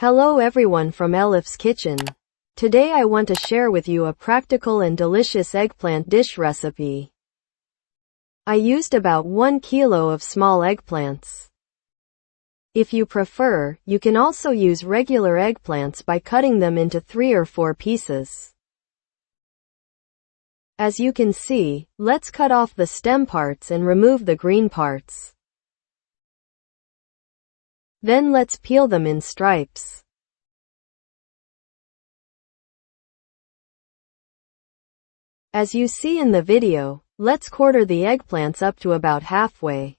Hello everyone from Elif's kitchen. Today I want to share with you a practical and delicious eggplant dish recipe. I used about 1 kilo of small eggplants. If you prefer, you can also use regular eggplants by cutting them into 3 or 4 pieces. As you can see, let's cut off the stem parts and remove the green parts. Then let's peel them in stripes. As you see in the video, let's quarter the eggplants up to about halfway.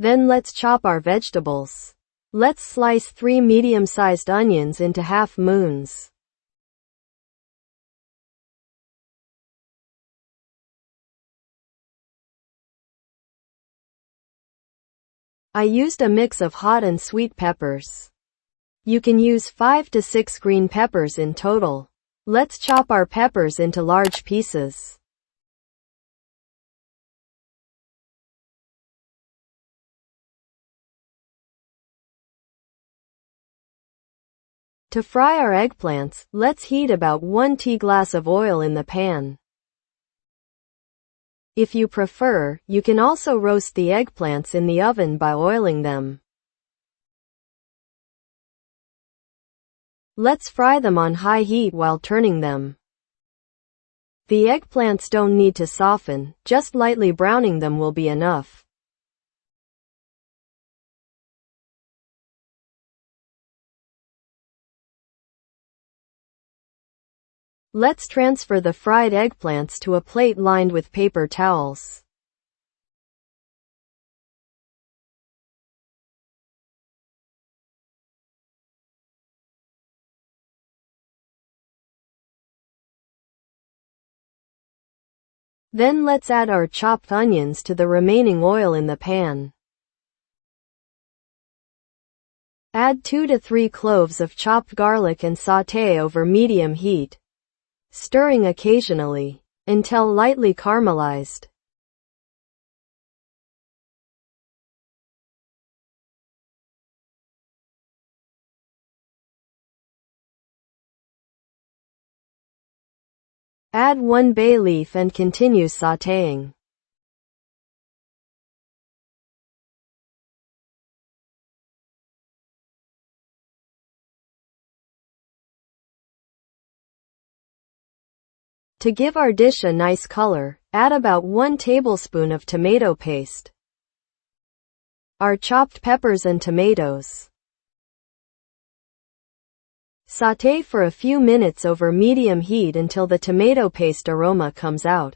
Then let's chop our vegetables. Let's slice 3 medium-sized onions into half moons. I used a mix of hot and sweet peppers. You can use 5 to 6 green peppers in total. Let's chop our peppers into large pieces. To fry our eggplants, let's heat about 1 tea glass of oil in the pan. If you prefer, you can also roast the eggplants in the oven by oiling them. Let's fry them on high heat while turning them. The eggplants don't need to soften, just lightly browning them will be enough. Let's transfer the fried eggplants to a plate lined with paper towels. Then let's add our chopped onions to the remaining oil in the pan. Add 2 to 3 cloves of chopped garlic and sauté over medium heat, stirring occasionally, until lightly caramelized. Add 1 bay leaf and continue sautéing. To give our dish a nice color, add about 1 tablespoon of tomato paste, our chopped peppers and tomatoes. Sauté for a few minutes over medium heat until the tomato paste aroma comes out.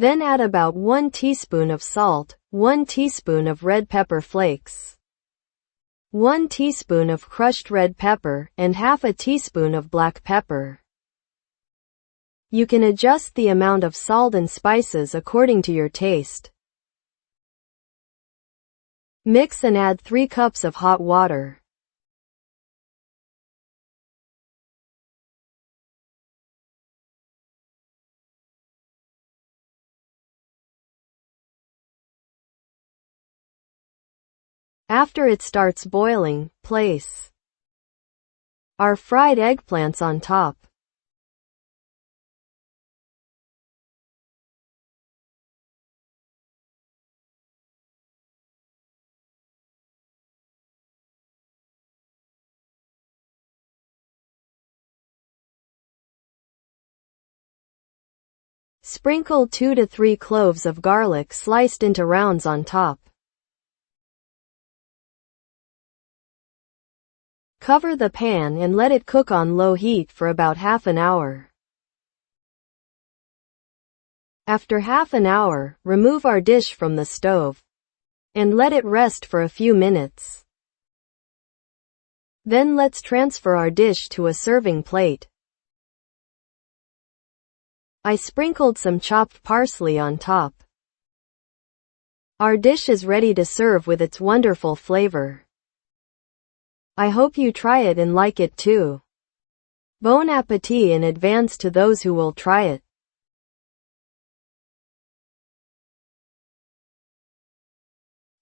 Then add about 1 teaspoon of salt, 1 teaspoon of red pepper flakes, 1 teaspoon of crushed red pepper, and half a teaspoon of black pepper. You can adjust the amount of salt and spices according to your taste. Mix and add 3 cups of hot water. After it starts boiling, place our fried eggplants on top. Sprinkle 2 to 3 cloves of garlic sliced into rounds on top. Cover the pan and let it cook on low heat for about half an hour. After half an hour, remove our dish from the stove. and let it rest for a few minutes. Then let's transfer our dish to a serving plate. I sprinkled some chopped parsley on top. Our dish is ready to serve with its wonderful flavor. I hope you try it and like it too. Bon appétit in advance to those who will try it.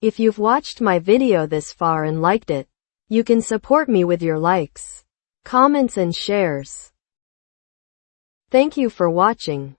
If you've watched my video this far and liked it, you can support me with your likes, comments and shares. Thank you for watching.